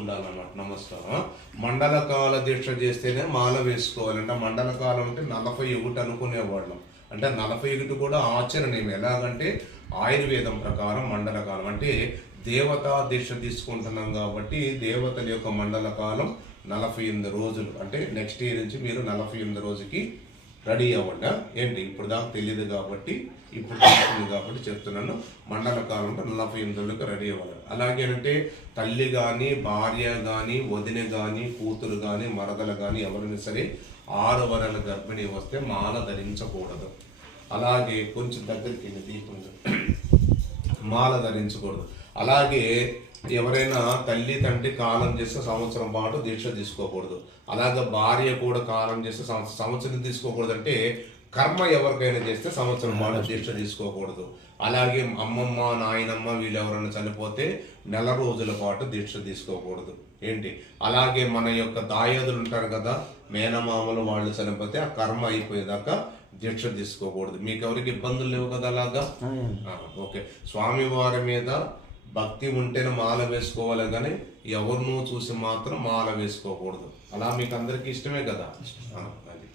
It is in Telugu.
ఉండాలన్నమాట. నమస్కారం. మండలకాల దీక్ష చేస్తేనే మాల వేసుకోవాలంటే మండలకాలం అంటే 41 అనుకునేవాళ్ళం. అంటే 41 కూడా ఆచరణీయం. ఎలాగంటే ఆయుర్వేదం ప్రకారం మండలకాలం అంటే దేవతా దీక్ష తీసుకుంటున్నాం కాబట్టి దేవతల యొక్క మండలకాలం 48 రోజులు. అంటే నెక్స్ట్ ఇయర్ నుంచి మీరు 48 రోజుకి రెడీ అవ్వండి. ఏంటి ఇప్పుడు దాకా తెలియదు కాబట్టి ఇప్పుడు తెలుస్తుంది కాబట్టి చెప్తున్నాను. మండల కాలంలో 48 రోజులకు రెడీ అవ్వాలి. అలాగేనంటే తల్లి కానీ భార్య కానీ వదిన కానీ కూతురు కానీ మరదలు కానీ ఎవరైనా సరే 6 వారాల గర్భిణీ వస్తే మాల ధరించకూడదు. అలాగే కొంచెం దగ్గరికి కొంచెం మాల ధరించకూడదు. అలాగే ఎవరైనా తల్లి తండ్రి కాలం చేస్తే సంవత్సరం పాటు దీక్ష తీసుకోకూడదు. అలాగే భార్య కూడా కాలం చేస్తే సంవత్సరం తీసుకోకూడదు. అంటే కర్మ ఎవరికైనా చేస్తే సంవత్సరం పాటు దీక్ష తీసుకోకూడదు. అలాగే అమ్మమ్మ నాయనమ్మ వీళ్ళు ఎవరైనా చనిపోతే నెల రోజుల పాటు దీక్ష తీసుకోకూడదు. ఏంటి అలాగే మన యొక్క దాయాదులు ఉంటారు కదా, మేనమామలు వాళ్ళు చనిపోతే ఆ కర్మ అయిపోయేదాకా దీక్ష తీసుకోకూడదు. మీకు ఎవరికి ఇబ్బందులు లేవు కదా అలాగా? ఓకే. స్వామివారి మీద భక్తి ఉంటేనే మాల వేసుకోవాలి కానీ ఎవరినూ చూసి మాత్రం మాల వేసుకోకూడదు. అలా మీకు అందరికీ ఇష్టమే కదా? అది